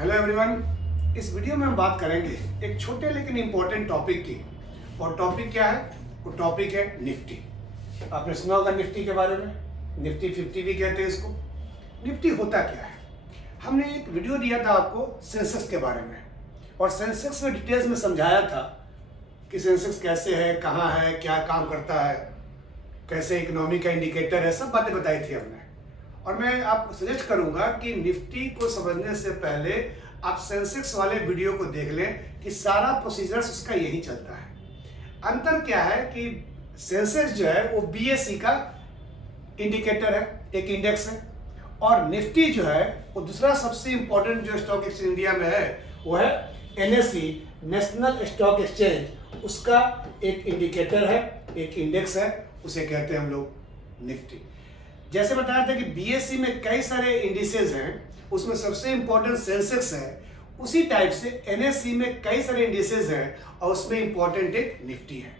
Hello everyone. इस video में हम बात करेंगे एक छोटे लेकिन इम्पोर्टेंट टॉपिक की। और टॉपिक क्या है? वो टॉपिक है निफ्टी। आपने सुना होगा निफ्टी के बारे में, निफ्टी 50 भी कहते हैं इसको। निफ्टी होता क्या है? हमने एक वीडियो दिया था आपको सेंसेक्स के बारे में, और सेंसेक्स में डिटेल्स में समझाया था कि सेंसेक्स कैसे है, कहाँ है, क्या काम करता है, कैसे इकोनॉमी का इंडिकेटर है, सब बातें बताई थी हमने। और मैं आपको सजेस्ट करूंगा कि निफ्टी को समझने से पहले आप सेंसेक्स वाले वीडियो को देख लें कि सारा प्रोसीजर्स उसका यही चलता है। अंतर क्या है कि सेंसेक्स जो है वो बीएसई का इंडिकेटर है, एक इंडेक्स है, और निफ्टी जो है वो दूसरा सबसे इंपॉर्टेंट जो स्टॉक एक्सचेंज इंडिया में है वो है एनएसई, नेशनल स्टॉक एक्सचेंज, उसका एक इंडिकेटर है, एक इंडेक्स है, उसे कहते हैं हम लोग निफ्टी। जैसे बताया था कि बीएसई में कई सारे इंडिसेस हैं, उसमें सबसे इंपॉर्टेंट सेंसेक्स है, उसी टाइप से एनएसई में कई सारे इंडिसेस हैं और उसमें इंपॉर्टेंट एक निफ्टी है।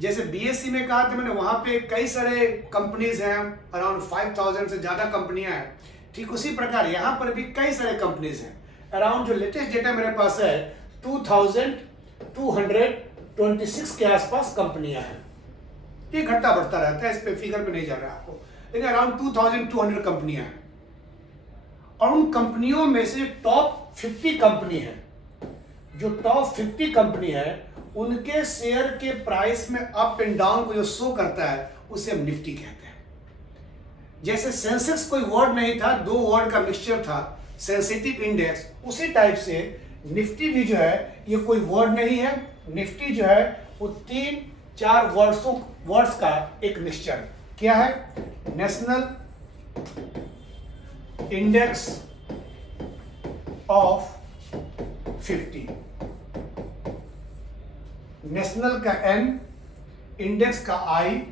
जैसे बीएसई में कहा था मैंने, वहां पे कई सारे कंपनीज हैं, अराउंड 5000 से ज्यादा कंपनियां हैं। ठीक उसी प्रकार यहाँ पर भी कई सारे कंपनीज हैं। अराउंड जो लेटेस्ट डेटा मेरे पास है 2226 के आसपास कंपनियां हैं। ये घटता बढ़ता रहता है, इस पे फिगर पे नहीं जा रहा है आपको, लेकिन अराउंड 2200 कंपनियां हैं। और उन कंपनियों में से टॉप 50 कंपनी है, जो टॉप 50 कंपनी है, उनके शेयर के प्राइस में अप एंड डाउन को जो शो करता है उसे हम निफ्टी कहते हैं। जैसे सेंसेक्स कोई वर्ड नहीं था, दो वर्ड का मिक्सचर था, सेंसिटिव इंडेक्स, उसी टाइप से निफ्टी भी जो है ये कोई वर्ड नहीं है। निफ्टी जो है वो 3-4 वर्ड्स का एक मिक्सचर है। क्या है? नेशनल इंडेक्स ऑफ 50, नेशनल का एन, इंडेक्स का आई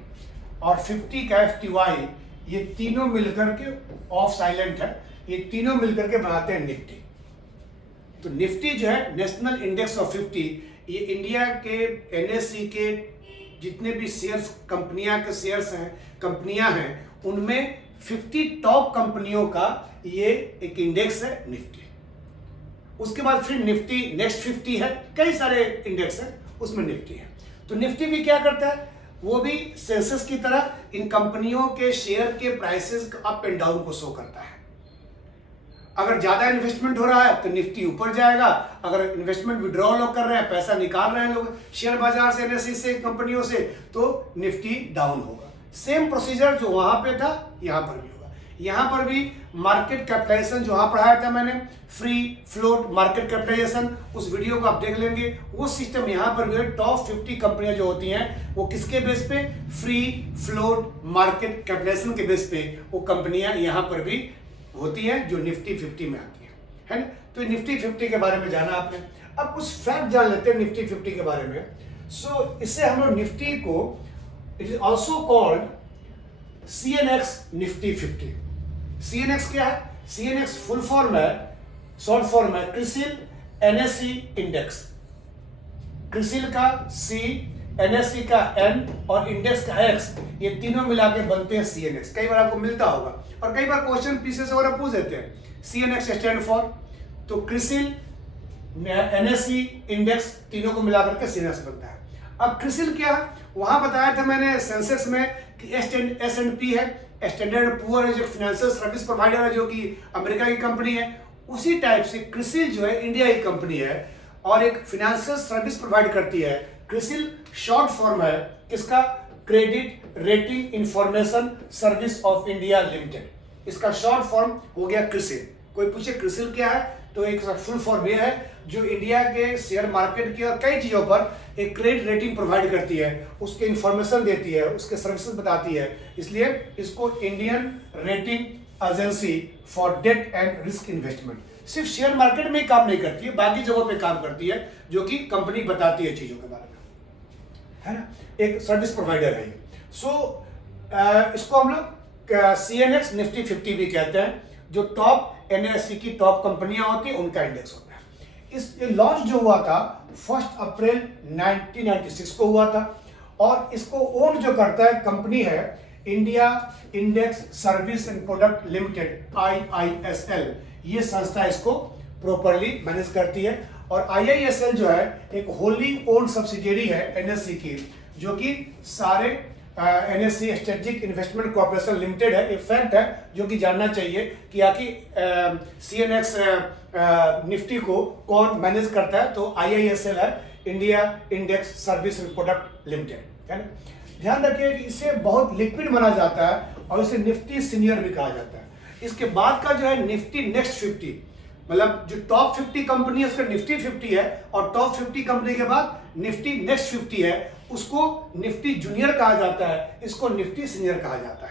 और 50 का FTY, ये तीनों मिलकर के, ऑफ साइलेंट है, ये तीनों मिलकर के बनाते हैं निफ्टी। तो निफ्टी जो है नेशनल इंडेक्स ऑफ 50, ये इंडिया के एनएसई के जितने भी शेयर्स, कंपनियां के शेयर्स हैं, कंपनियां हैं, उनमें 50 टॉप कंपनियों का ये एक इंडेक्स है निफ्टी। उसके बाद फिर निफ्टी नेक्स्ट 50 है, कई सारे इंडेक्स हैं, उसमें निफ्टी है। तो निफ्टी भी क्या करता है? वो भी सेंसेक्स की तरह इन कंपनियों के शेयर के प्राइसेस अप एंड डाउन को शो करता है। अगर ज्यादा इन्वेस्टमेंट हो रहा है तो निफ्टी ऊपर जाएगा, अगर इन्वेस्टमेंट विड्रॉ लोग कर रहे हैं, पैसा निकाल रहे हैं लोग शेयर बाजार से, एनएसई से, कंपनियों से, तो निफ्टी डाउन होगा। सेम प्रोसीजर जो वहां पे था यहां पर भी होगा। यहां पर भी मार्केट कैपिटलाइजेशन जो वहां पढ़ाया था मैंने, फ्री फ्लोट मार्केट कैपिटलाइजेशन, उस वीडियो को आप देख लेंगे। वो सिस्टम यहां पर भी है। टॉप 50 कंपनियां जो होती हैं वो किसके बेस पे? फ्री फ्लोट मार्केट कैपिटलाइजेशन के बेस पे वो कंपनियां यहां पर भी होती हैं जो निफ्टी 50 में आती है ना। तो निफ्टी 50 के बारे में जाना आपने। अब कुछ फैक्ट जान लेते हैं निफ्टी 50 के बारे में। सो इससे हम लोग निफ्टी को, it is also called CNX Nifty 50। CNX क्या है? CNX फुल फॉर्म है, शॉर्ट फॉर्म है क्रिसिल NSE इंडेक्स। क्रिसिल का C, NSE का N और इंडेक्स का X, ये तीनों मिला के बनते हैं CNX। कई बार आपको मिलता होगा और कई बार क्वेश्चन पीसेस वगैरह पूछ देते हैं। CNX स्टैंड फॉर, तो क्रिसिल NSE इंडेक्स, तीनों को मिलाकर के CNX बनता है। अब क्रिसिल क्या है? वहां बताया था मैंने सेंसेक्स में कि S&P है, स्टैंडर्ड पुअर है, जो फाइनेंशियल सर्विस प्रोवाइडर है, जो कि अमेरिका की कंपनी है। उसी टाइप से क्रिसिल जो है इंडिया की कंपनी है और एक फाइनेंशियल सर्विस प्रोवाइड करती है। क्रिसिल शॉर्ट फॉर्म है किसका? Credit rating information service of India limited. इसका शॉर्ट फॉर्म हो गया क्रिसिल। कोई पूछे क्रिसिल क्या है तो एक फुल फॉर्म ये है, जो इंडिया के शेयर मार्केट की और कई चीजों पर एक क्रेडिट रेटिंग प्रोवाइड करती है, उसके इंफॉर्मेशन देती है, उसके सर्विसेज बताती है। इसलिए इसको Indian rating agency for debt and risk investment. सिर्फ शेयर मार्केट में ही काम नहीं करती है, बाकी जगहों पे काम करती है, जो कि कंपनी बताती है चीजों के बारे में, है ना। एक सर्विस प्रोवाइडर है ये। सो इसको हम लोग CNX निफ्टी 50 भी कहते हैं। जो टॉप NSE की टॉप कंपनियां होती है उनका इंडेक्स होता है। इस लॉन्च जो हुआ था 1 अप्रैल 1996 को हुआ था, और इसको ओन जो करता है कंपनी है India index service and product limited, IISL, ये संस्था इसको प्रॉपरली मैनेज करती है। और IISL जो है एक होली ओन्ड सब्सिडियरी है NSE की, जो कि सारे NSE strategic investment corporation limited है। एक फैक्ट है जो कि जानना चाहिए कि आखिर CNX निफ्टी को कौन मैनेज करता है, तो IISL है, India index service and product limited, है ना। ध्यान रखिए कि इसे बहुत लिक्विड माना जाता है और इसे निफ्टी सीनियर भी कहा जाता है। इसके बाद का जो है निफ्टी नेक्स्ट 50, मतलब जो टॉप 50 कंपनी है उसका निफ्टी 50 है, और टॉप 50 कंपनी के बाद निफ्टी नेक्स्ट 50 है, उसको निफ्टी जूनियर कहा जाता है, इसको निफ्टी सीनियर कहा जाता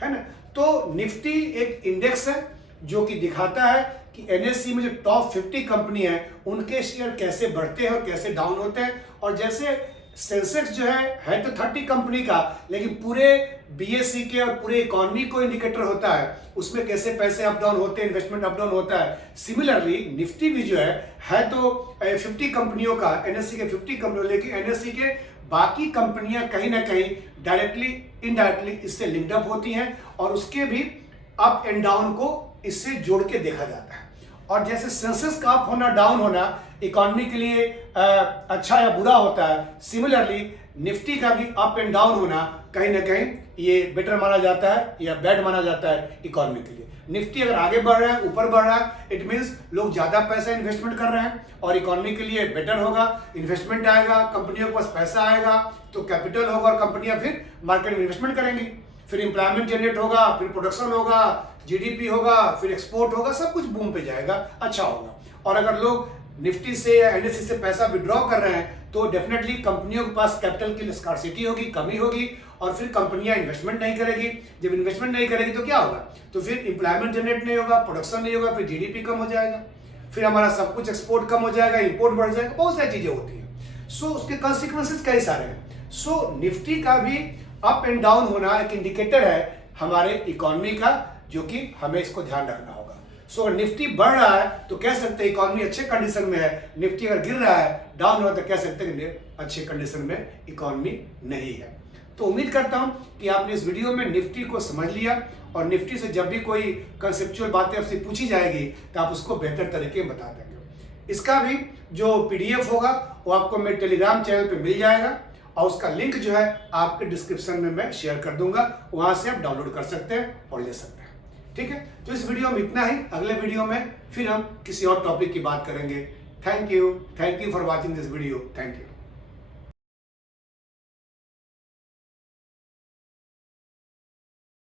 है ना। तो निफ्टी एक इंडेक्स है जो कि दिखाता है कि NSE में जो टॉप 50 कंपनी है उनके शेयर कैसे बढ़ते हैं और कैसे डाउन होते हैं। और जैसे सेंसेक्स जो है तो 30 कंपनी का, लेकिन पूरे BSE के और पूरे इकोनॉमी को इंडिकेटर होता है, उसमें कैसे पैसे अप डाउन होते हैं, इन्वेस्टमेंट अप डाउन होता है। सिमिलरली निफ्टी भी जो है तो 50 कंपनियों का, NSE के 50 कंपनियों, लेकिन NSE के बाकी कंपनियां कहीं ना कहीं डायरेक्टली इनडायरेक्टली इससे लिंक्ड अप होती हैं और उसके भी अप एंड डाउन को इससे जोड़ के देखा जाता है। और जैसे सेंसेक्स का अप होना डाउन होना इकोनॉमी के लिए अच्छा या बुरा होता है, सिमिलरली निफ्टी का भी अप एंड डाउन होना कहीं ना कहीं ये बेटर माना जाता है या बैड माना जाता है इकोनॉमी के लिए। निफ्टी अगर आगे बढ़ रहा है, ऊपर बढ़ रहा है, इट मीन्स लोग ज्यादा पैसा इन्वेस्टमेंट कर रहे हैं और इकोनॉमी के लिए बेटर होगा, इन्वेस्टमेंट आएगा, कंपनियों के पास पैसा आएगा तो कैपिटल होगा और कंपनियां फिर मार्केट में इन्वेस्टमेंट करेंगी, फिर एम्प्लॉयमेंट जनरेट होगा, फिर प्रोडक्शन होगा, GDP होगा, फिर एक्सपोर्ट होगा, सब कुछ बूम पे जाएगा, अच्छा होगा। और अगर लोग निफ्टी से या NSE से पैसा विड्रॉ कर रहे हैं तो डेफिनेटली कंपनियों के पास कैपिटल की स्कार्सिटी होगी, कमी होगी, और फिर कंपनियां इन्वेस्टमेंट नहीं करेगी। जब इन्वेस्टमेंट नहीं करेगी तो क्या होगा, तो फिर एम्प्लॉयमेंट जनरेट नहीं होगा, प्रोडक्शन नहीं होगा, फिर GDP कम हो जाएगा, फिर हमारा सब कुछ एक्सपोर्ट कम हो जाएगा, इंपोर्ट बढ़ जाएगा, बहुत सारी चीजें होती हैं। सो उसके कॉन्सिक्वेंसेस कई सारे हैं। सो निफ्टी का भी अप एंड डाउन होना एक इंडिकेटर है हमारे इकोनॉमी का, जो कि हमें इसको ध्यान रखना होगा। सो निफ्टी बढ़ रहा है तो कह सकते हैं इकोनॉमी अच्छे कंडीशन में है, निफ्टी अगर गिर रहा है, डाउन हो रहा है, तो कह सकते हैं अच्छे कंडीशन में इकोनॉमी नहीं है। तो उम्मीद करता हूं कि आपने इस वीडियो में निफ्टी को समझ लिया और निफ्टी से जब भी कोई कंसेप्चुअल बातें आपसे पूछी जाएगी तो आप उसको बेहतर तरीके में बता देंगे। इसका भी जो PDF होगा वो आपको मेरे टेलीग्राम चैनल पे मिल जाएगा और उसका लिंक जो है आपके डिस्क्रिप्शन में मैं शेयर कर दूंगा, वहां से आप डाउनलोड कर सकते हैं और ले सकते हैं। ठीक है, तो इस वीडियो में इतना ही। अगले वीडियो में फिर हम किसी और टॉपिक की बात करेंगे। Thank you for watching this video. Thank you.